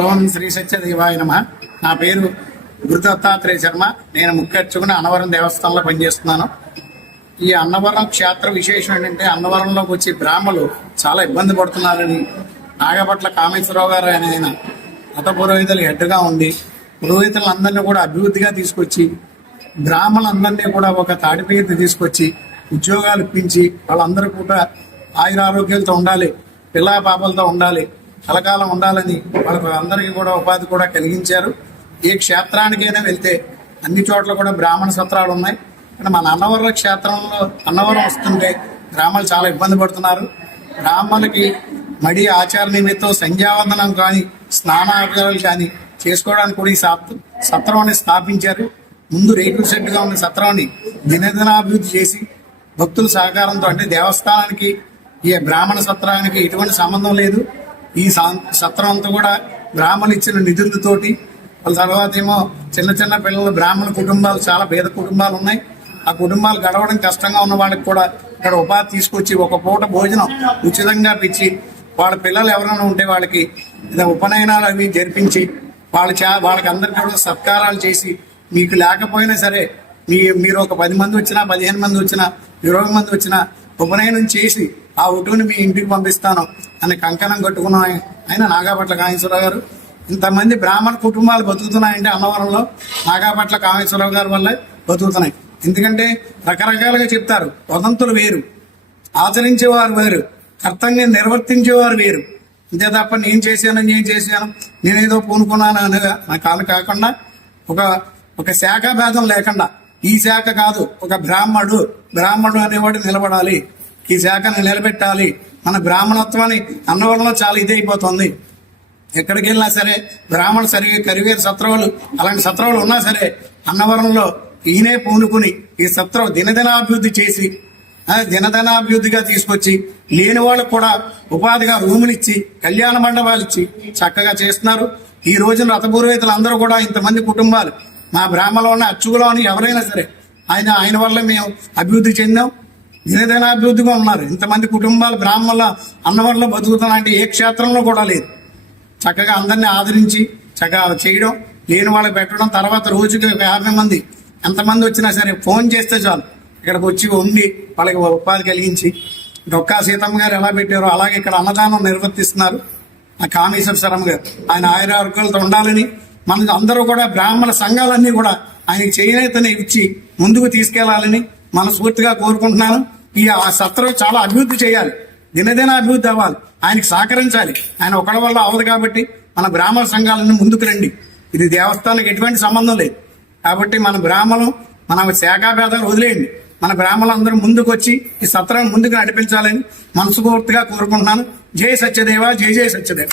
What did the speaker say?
ఓం శ్రీ సత్యదేవాయ నమః. నా పేరు గురు దత్తాత్రేయ శర్మ. నేను ముఖ్య అర్చకుని అన్నవరం దేవస్థానంలో పనిచేస్తున్నాను. ఈ అన్నవరం క్షేత్ర విశేషం ఏంటంటే, అన్నవరంలోకి వచ్చి బ్రాహ్మలు చాలా ఇబ్బంది పడుతున్నారని నాగపట్ల కామేశ్వరరావు గారు ఆయన మత పురోహితులు హెడ్గా ఉండి పురోహితులందరినీ కూడా అభివృద్ధిగా తీసుకొచ్చి బ్రాహ్మణులందరినీ కూడా ఒక తాడిపేరు తీసుకొచ్చి ఉద్యోగాలు ఇప్పించి వాళ్ళందరూ కూడా ఆయురారోగ్యాలతో ఉండాలి, పిల్లా పాపలతో ఉండాలి, కలకాలం ఉండాలని వాళ్ళకి అందరికీ కూడా ఉపాధి కూడా కలిగించారు. ఏ క్షేత్రానికైనా వెళ్తే అన్ని చోట్ల కూడా బ్రాహ్మణ సత్రాలు ఉన్నాయి. కానీ మన అన్నవరం క్షేత్రంలో అన్నవరం వస్తుంటే బ్రాహ్మణులు చాలా ఇబ్బంది పడుతున్నారు. బ్రాహ్మణులకి మడి ఆచార నిమిత్తం సంధ్యావందనం కానీ స్నానాలు కానీ చేసుకోవడానికి కూడా ఈ సత్రాన్ని స్థాపించారు. ముందు రేకుల షెడ్డుగా ఉన్న సత్రాన్ని దినదినాభివృద్ధి చేసి భక్తుల సహకారంతో, అంటే దేవస్థానానికి ఈ బ్రాహ్మణ సత్రానికి ఎటువంటి సంబంధం లేదు. ఈ సత్రం అంతా కూడా బ్రాహ్మణులు ఇచ్చిన నిధులతోటి, వాళ్ళ తర్వాత ఏమో చిన్న చిన్న పిల్లలు బ్రాహ్మణ కుటుంబాలు, చాలా పేద కుటుంబాలు ఉన్నాయి. ఆ కుటుంబాలు గడవడం కష్టంగా ఉన్న వాళ్ళకి కూడా ఇక్కడ ఉపాధి తీసుకొచ్చి ఒక పూట భోజనం ఉచితంగా పిచ్చి, వాళ్ళ పిల్లలు ఎవరైనా ఉంటే వాళ్ళకి ఉపనయనాలు అవి జరిపించి వాళ్ళకి అందరికీ కూడా సత్కారాలు చేసి, మీకు లేకపోయినా సరే మీరు ఒక 10 మంది వచ్చినా, 15 మంది వచ్చినా, 20 మంది వచ్చినా ఉపనయనం చేసి ఆ ఉటుని మీ ఇంటికి పంపిస్తాను అని కంకణం కట్టుకున్న ఆయన నాగపట్ల కామేశ్వరరావు గారు. ఇంతమంది బ్రాహ్మణ కుటుంబాలు బతుకుతున్నాయంటే అన్నవరంలో నాగపట్ల కామేశ్వరరావు గారి వల్లే బతుకుతున్నాయి. ఎందుకంటే రకరకాలుగా చెప్తారు. వదంతులు వేరు, ఆచరించేవారు వేరు, కర్తవ్యం నిర్వర్తించేవారు వేరు. అంతే తప్ప నేను చేశాను నేనేదో పూనుకున్నాను అనగా నాకు కాకుండా ఒక శాఖ భేదం లేకుండా, ఈ శాఖ కాదు, ఒక బ్రాహ్మణుడు అనేవాడు నిలబడాలి, ఈ శాఖను నిలబెట్టాలి. మన బ్రాహ్మణత్వాన్ని అన్నవరంలో చాలా ఇదైపోతుంది. ఎక్కడికి వెళ్ళినా సరే బ్రాహ్మణులు సరిగా కరివేరు సత్రవులు, అలాంటి సత్రవులు ఉన్నా సరే అన్నవరంలో ఈయనే పూనుకుని ఈ సత్రం దినదినాభివృద్ధి చేసి దినదినాభివృద్ధిగా తీసుకొచ్చి లేని వాళ్ళకు కూడా ఉపాధిగా రూములు ఇచ్చి, కళ్యాణ మండపాలు ఇచ్చి చక్కగా చేస్తున్నారు. ఈ రోజున రథపూర్వేతులు అందరూ కూడా ఇంతమంది కుటుంబాలు మా బ్రాహ్మణంలో ఉన్న అచ్చుగులో అని ఎవరైనా సరే ఆయన వల్ల మేము అభివృద్ధి చెందాం. దినదినాభివృద్ధిగా ఉన్నారు. ఇంతమంది కుటుంబాలు బ్రాహ్మణుల అన్నవరంలో బతుకుతున్నారంటే ఏ క్షేత్రంలో కూడా లేదు. చక్కగా అందరినీ ఆదరించి చక్కగా చేయడం, లేని వాళ్ళకి పెట్టడం, తర్వాత రోజుకి 50 మంది ఎంతమంది వచ్చినా సరే ఫోన్ చేస్తే చాలు ఇక్కడికి వచ్చి ఉండి వాళ్ళకి ఉపాధి కలిగించి, డొక్కా సీతమ్మ గారు ఎలా పెట్టారో అలాగే ఇక్కడ అన్నదానం నిర్వర్తిస్తున్నారు ఆ కామేశ్వర శర్మ గారు. ఆయన ఆయురారోగ్యాలతో ఉండాలని, మన అందరూ కూడా బ్రాహ్మణ సంఘాలన్నీ కూడా ఆయనకి చేనేతని ఇచ్చి ముందుకు తీసుకెళ్లాలని మనస్ఫూర్తిగా కోరుకుంటున్నాను. ఈ సత్రం చాలా అభివృద్ధి చేయాలి, దినదిన అభివృద్ధి అవ్వాలి, ఆయనకి సహకరించాలి. ఆయన ఒకళ్ళ వల్ల అవ్వదు కాబట్టి మన బ్రాహ్మణ సంఘాలన్నీ ముందుకు రండి. ఇది దేవస్థానానికి ఎటువంటి సంబంధం లేదు కాబట్టి మన శాఖాభేదాలు వదిలేయండి. మన బ్రాహ్మణులందరూ ముందుకు వచ్చి ఈ సత్రాన్ని ముందుకు నడిపించాలని మనస్ఫూర్తిగా కోరుకుంటున్నాను. జై సత్యదేవ, జై జై సత్యదేవ.